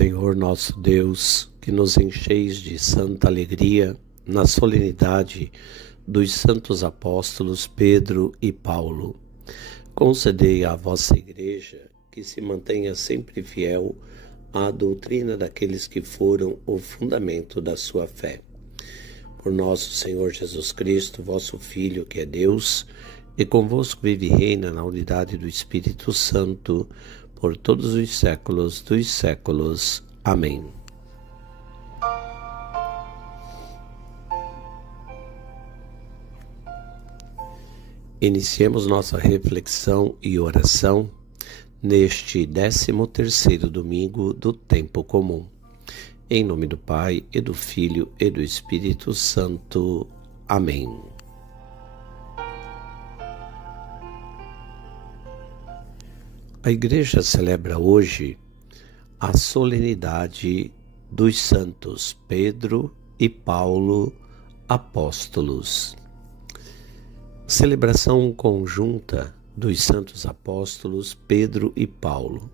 Senhor nosso Deus, que nos encheis de santa alegria na solenidade dos santos apóstolos Pedro e Paulo, concedei à vossa Igreja que se mantenha sempre fiel à doutrina daqueles que foram o fundamento da sua fé. Por nosso Senhor Jesus Cristo, vosso Filho, que é Deus, e convosco vive e reina na unidade do Espírito Santo, por todos os séculos dos séculos. Amém. Iniciemos nossa reflexão e oração neste 13º domingo do tempo comum. Em nome do Pai, e do Filho, e do Espírito Santo. Amém. A Igreja celebra hoje a solenidade dos santos Pedro e Paulo, apóstolos. Celebração conjunta dos santos apóstolos Pedro e Paulo.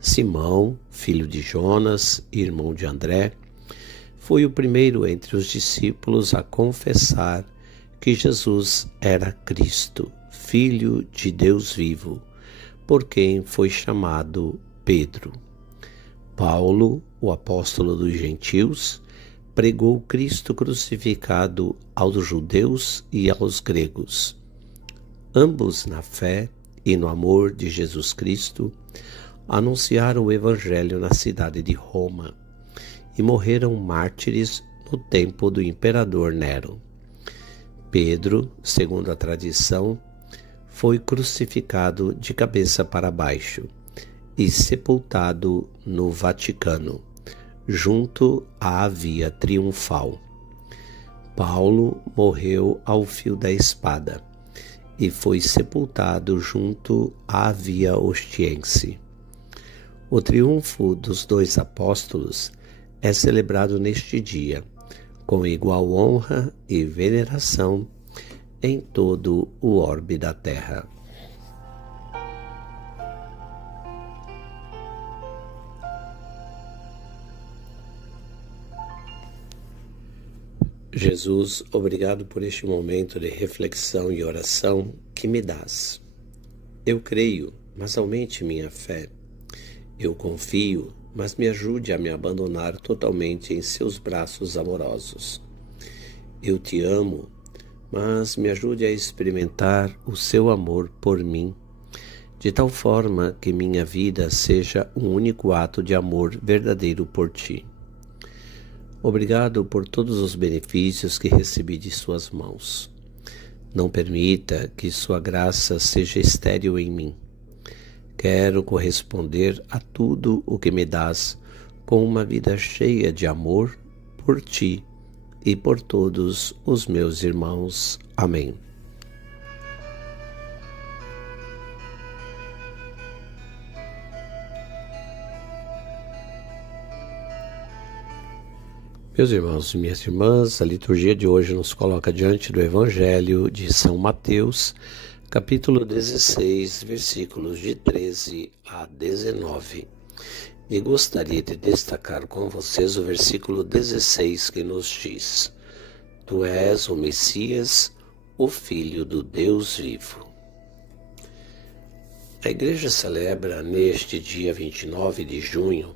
Simão, filho de Jonas, irmão de André, foi o primeiro entre os discípulos a confessar que Jesus era Cristo, Filho de Deus vivo, por quem foi chamado Pedro. Paulo, o apóstolo dos gentios, pregou Cristo crucificado aos judeus e aos gregos. Ambos, na fé e no amor de Jesus Cristo, anunciaram o Evangelho na cidade de Roma e morreram mártires no tempo do imperador Nero. Pedro, segundo a tradição, foi crucificado de cabeça para baixo e sepultado no Vaticano, junto à Via Triunfal. Paulo morreu ao fio da espada e foi sepultado junto à Via Ostiense. O triunfo dos dois apóstolos é celebrado neste dia, com igual honra e veneração em todo o orbe da terra. Jesus, obrigado por este momento de reflexão e oração que me dás. Eu creio, mas aumente minha fé. Eu confio, mas me ajude a me abandonar totalmente em seus braços amorosos. Eu te amo, mas me ajude a experimentar o seu amor por mim, de tal forma que minha vida seja um único ato de amor verdadeiro por ti. Obrigado por todos os benefícios que recebi de suas mãos. Não permita que sua graça seja estéril em mim. Quero corresponder a tudo o que me dás com uma vida cheia de amor por ti e por todos os meus irmãos. Amém. Meus irmãos e minhas irmãs, a liturgia de hoje nos coloca diante do Evangelho de São Mateus, capítulo 16, versículos de 13 a 19. E gostaria de destacar com vocês o versículo 16 que nos diz: Tu és o Messias, o Filho do Deus vivo. A Igreja celebra neste dia 29 de junho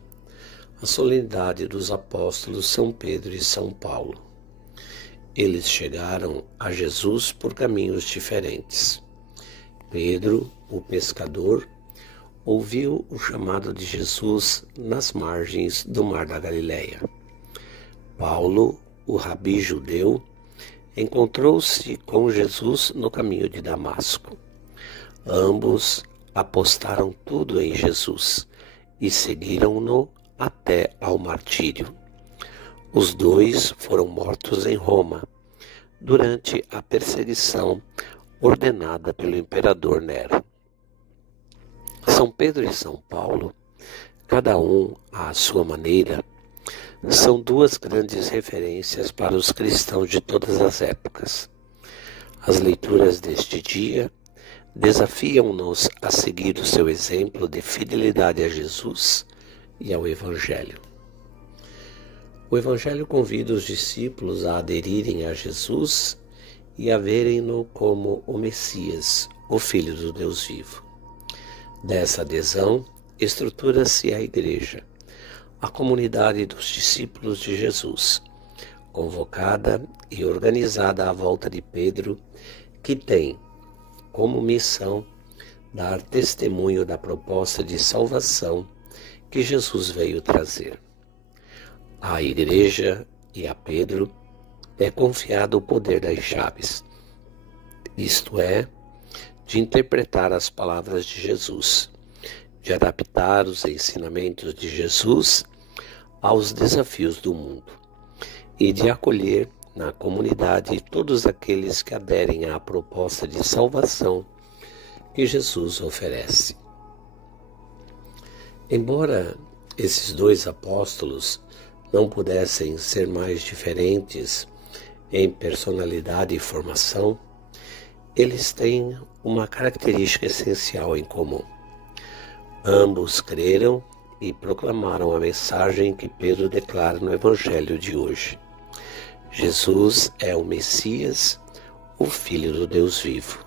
a solenidade dos apóstolos São Pedro e São Paulo. Eles chegaram a Jesus por caminhos diferentes. Pedro, o pescador, ouviu o chamado de Jesus nas margens do Mar da Galileia. Paulo, o rabi judeu, encontrou-se com Jesus no caminho de Damasco. Ambos apostaram tudo em Jesus e seguiram-no até ao martírio. Os dois foram mortos em Roma, durante a perseguição ordenada pelo imperador Nero. São Pedro e São Paulo, cada um à sua maneira, são duas grandes referências para os cristãos de todas as épocas. As leituras deste dia desafiam-nos a seguir o seu exemplo de fidelidade a Jesus e ao Evangelho. O Evangelho convida os discípulos a aderirem a Jesus e a verem-no como o Messias, o Filho do Deus vivo. Dessa adesão, estrutura-se a Igreja, a comunidade dos discípulos de Jesus, convocada e organizada à volta de Pedro, que tem como missão dar testemunho da proposta de salvação que Jesus veio trazer. À Igreja e a Pedro é confiado o poder das chaves, isto é, de interpretar as palavras de Jesus, de adaptar os ensinamentos de Jesus aos desafios do mundo e de acolher na comunidade todos aqueles que aderem à proposta de salvação que Jesus oferece. Embora esses dois apóstolos não pudessem ser mais diferentes em personalidade e formação, eles têm uma característica essencial em comum. Ambos creram e proclamaram a mensagem que Pedro declara no Evangelho de hoje. Jesus é o Messias, o Filho do Deus vivo.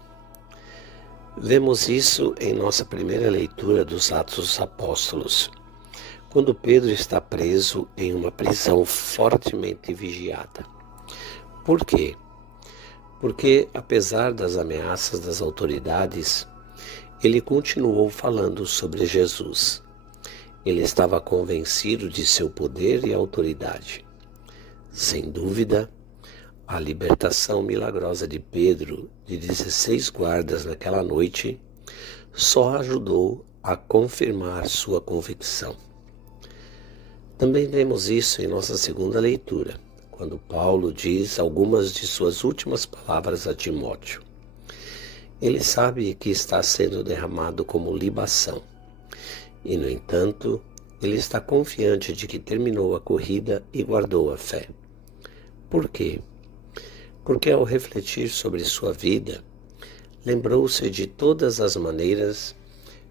Vemos isso em nossa primeira leitura dos Atos dos Apóstolos, quando Pedro está preso em uma prisão fortemente vigiada. Por quê? Porque, apesar das ameaças das autoridades, ele continuou falando sobre Jesus. Ele estava convencido de seu poder e autoridade. Sem dúvida, a libertação milagrosa de Pedro, de 16 guardas naquela noite, só ajudou a confirmar sua convicção. Também vemos isso em nossa segunda leitura, quando Paulo diz algumas de suas últimas palavras a Timóteo. Ele sabe que está sendo derramado como libação, e, no entanto, ele está confiante de que terminou a corrida e guardou a fé. Por quê? Porque ao refletir sobre sua vida, lembrou-se de todas as maneiras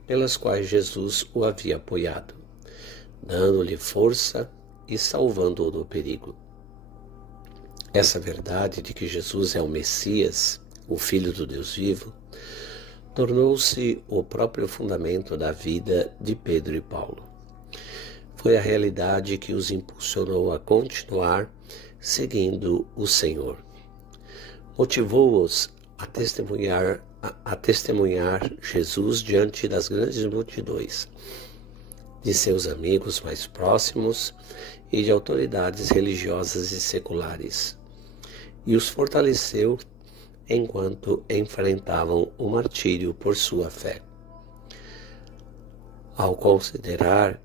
pelas quais Jesus o havia apoiado, dando-lhe força e salvando-o do perigo. Essa verdade de que Jesus é o Messias, o Filho do Deus vivo, tornou-se o próprio fundamento da vida de Pedro e Paulo. Foi a realidade que os impulsionou a continuar seguindo o Senhor. Motivou-os a testemunhar Jesus diante das grandes multidões, de seus amigos mais próximos e de autoridades religiosas e seculares, e os fortaleceu enquanto enfrentavam o martírio por sua fé. Ao considerar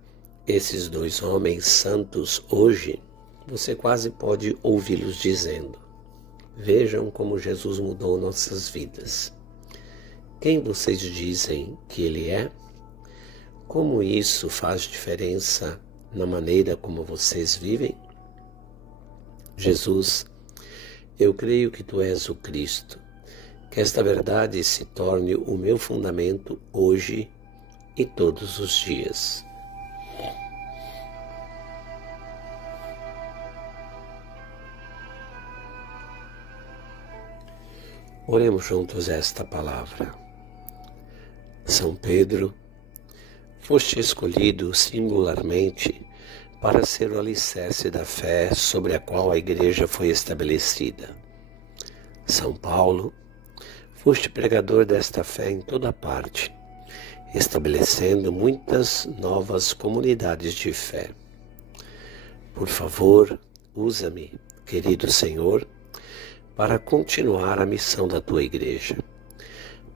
esses dois homens santos hoje, você quase pode ouvi-los dizendo: vejam como Jesus mudou nossas vidas. Quem vocês dizem que Ele é? Como isso faz diferença na maneira como vocês vivem? Jesus, eu creio que Tu és o Cristo, que esta verdade se torne o meu fundamento hoje e todos os dias. Oremos juntos esta palavra. São Pedro, foste escolhido singularmente para ser o alicerce da fé sobre a qual a Igreja foi estabelecida. São Paulo, foste pregador desta fé em toda parte, estabelecendo muitas novas comunidades de fé. Por favor, usa-me, querido Senhor, para continuar a missão da Tua Igreja,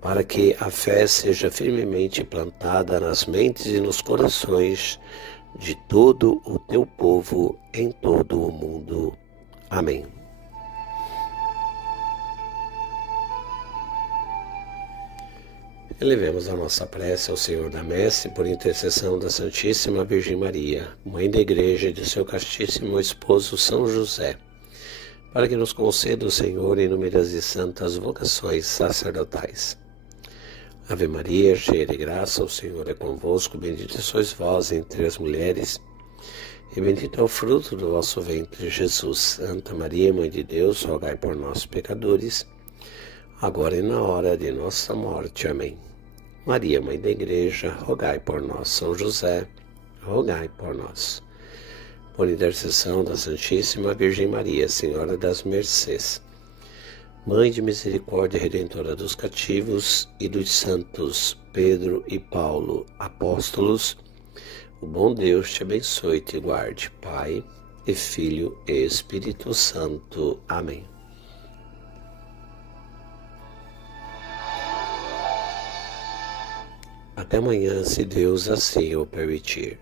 para que a fé seja firmemente plantada nas mentes e nos corações de todo o Teu povo em todo o mundo. Amém. Elevemos a nossa prece ao Senhor da Messe por intercessão da Santíssima Virgem Maria, Mãe da Igreja e de seu castíssimo esposo São José, para que nos conceda o Senhor inúmeras e santas vocações sacerdotais. Ave Maria, cheia de graça, o Senhor é convosco, bendita sois vós entre as mulheres, e bendito é o fruto do vosso ventre, Jesus. Santa Maria, Mãe de Deus, rogai por nós, pecadores, agora e na hora de nossa morte. Amém. Maria, Mãe da Igreja, rogai por nós. São José, rogai por nós. Por intercessão da Santíssima Virgem Maria, Senhora das Mercês, Mãe de misericórdia redentora dos cativos e dos santos Pedro e Paulo, apóstolos, o bom Deus te abençoe e te guarde, Pai e Filho e Espírito Santo. Amém. Até amanhã, se Deus assim o permitir.